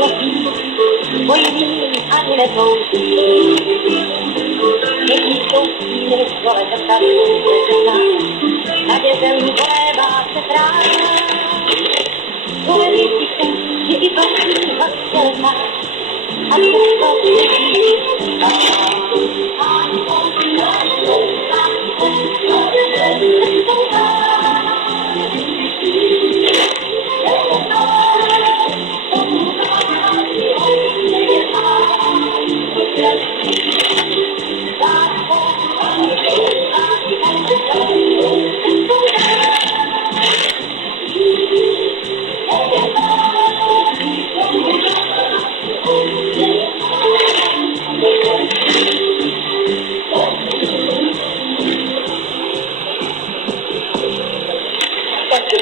letí, bojný ani netouží. Jední kousí dole tady jedna, nad jezem kolébá se tráva. Kolem je tiše, že i paní hlastelná, a všechno slyší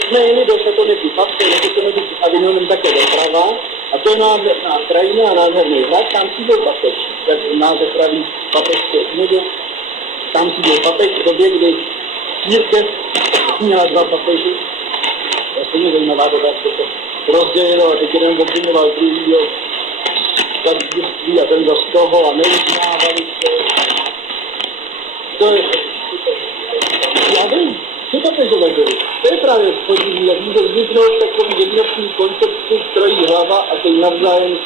jsme jeli do Chateauneuf Pape, nebo jsme mezi Avignonem také doprava, a to je nádherná krajina a nádherný hrad, tam sídlil papež, jak název praví papežské knihy, tam sídlil papež v době, kdy církev měla dva papeži. To je stejně zajímavá doba, co to rozdělilo a teď jeden obvinoval druhýho, a ten do z toho a neuznávali se. To je... Já vím, co papežové byli. To je právě podivný, jak může vzniknout takový jednotný koncept, trojí hlava a teď navzájem se